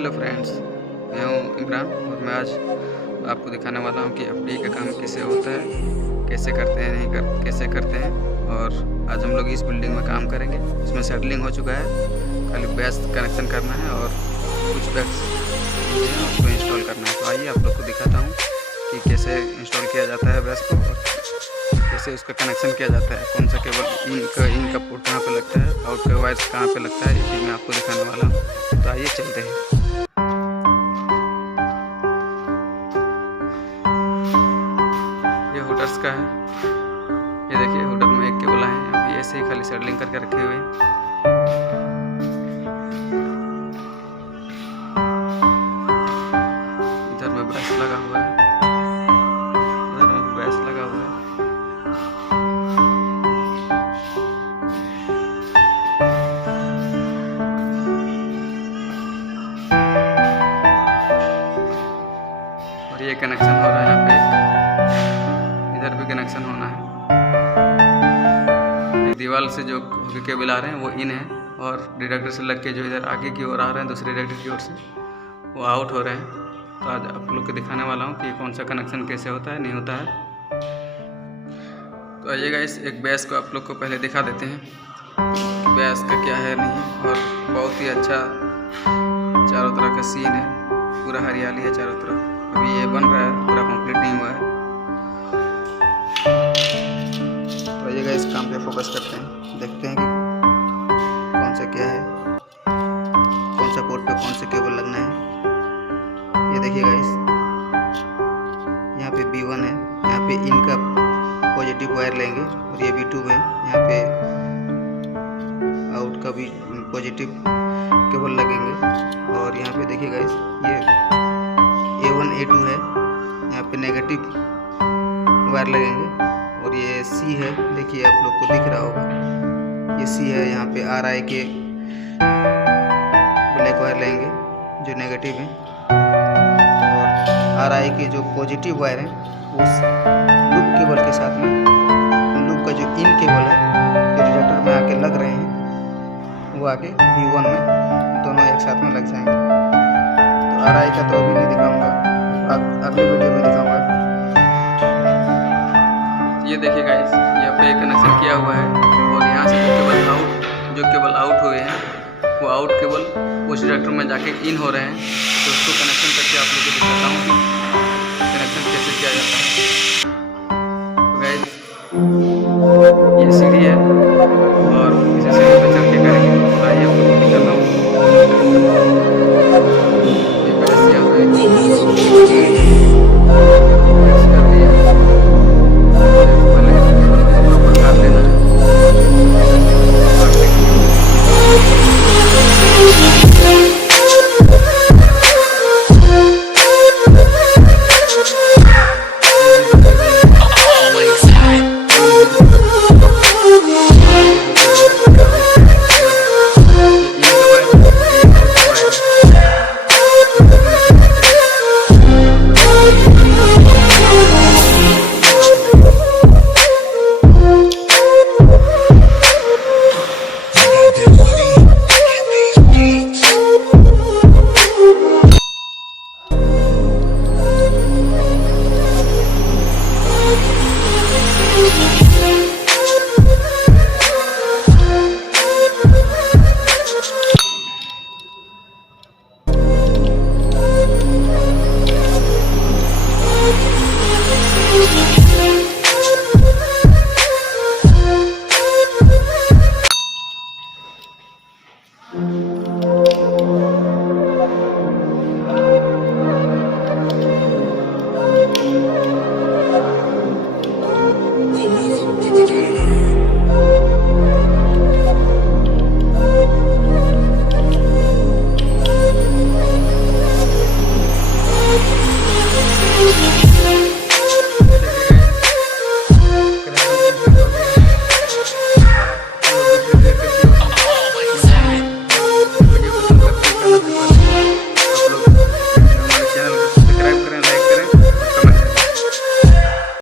Hello friends, मैं हूं इमरान और मैं आज आपको दिखाने वाला हूं कि एफडी का काम कैसे होता है, कैसे करते हैं, कैसे करते हैं। और आज हम लोग इस बिल्डिंग में काम करेंगे। इसमें सेटलिंग हो चुका है, खाली बेस कनेक्शन करना है और कुछ बैग्स उसको इंस्टॉल करना है। तो आइए आप लोग को दिखाता हूँ कि कैसे इंस्टॉल किया जाता है बेस को और कैसे उसका कनेक्शन किया जाता है, कौन सा केबल इन का पोर्ट कहाँ पे लगता है, आउट का वायर्स कहाँ पे लगता है, ये मैं आपको दिखाने वाला हूँ। तो आइए चलते हैं। ये हुडर्स का है, ये देखिए हुडर में एक केबल है, अभी ऐसे ही खाली सेटलिंग करके रखे हुए हैं। इधर में ब्रश लगा हुआ है, इधर में ब्रश लगा हुआ है। और ये कनेक्शन हो रहा है यहाँ पे, इधर भी कनेक्शन होना है। दीवार से जो केबल आ रहे हैं वो इन है और डिडक्टर से लग के जो इधर आगे की ओर आ रहे हैं दूसरे डिडक्टर की ओर से वो आउट हो रहे हैं। तो आज आप लोग को दिखाने वाला हूँ कि कौन सा कनेक्शन कैसे होता है, नहीं होता है। तो आइएगा, इस एक बेस को आप लोग को पहले दिखा देते हैं कि बेस का क्या है नहीं है। और बहुत ही अच्छा चारों तरह का सीन है, पूरा हरियाली है चारों तरफ। अभी ये बन रहा है, पूरा कंप्लीट नहीं हुआ है। तो आइएगा, इस काम पे फोकस करते हैं, देखते हैं कि कौन सा क्या है, कौन सा पोर्ट पे कौन से केबल लगना है। ये देखिएगा, इस यहाँ पे B1 है, यहाँ पे इनका पॉजिटिव वायर लेंगे और ये B2 है, यहाँ पे आउट का भी पॉजिटिव केबल लगेंगे। और यहाँ पे देखिएगा, ये A1 A2 है, यहाँ पे नेगेटिव वायर लगेंगे। और ये C है, देखिए आप लोग को दिख रहा होगा, ये C है। यहाँ पे RI के ब्लैक वायर लेंगे जो नेगेटिव है, और RI के जो पॉजिटिव वायर हैं उस लूप केबल के साथ में लूप का जो इन केबल है जो डिडक्टर में आके लग रहे हैं वो आके B1 में दोनों एक साथ में लग जाएंगे। तो RI का तो अभी नहीं दिखाऊंगा, अगले वीडियो में दिखाऊंगा। ये देखिए गाइस, यहाँ पे कनेक्शन किया हुआ है और यहाँ से जो केबल आउट हुए हैं वो आउट केबल उस डिडक्टर में जाके इन हो रहे हैं। तो उसको कनेक्शन करके आप लोग को दिखाता हूँ कि कनेक्शन कैसे किया जाता है।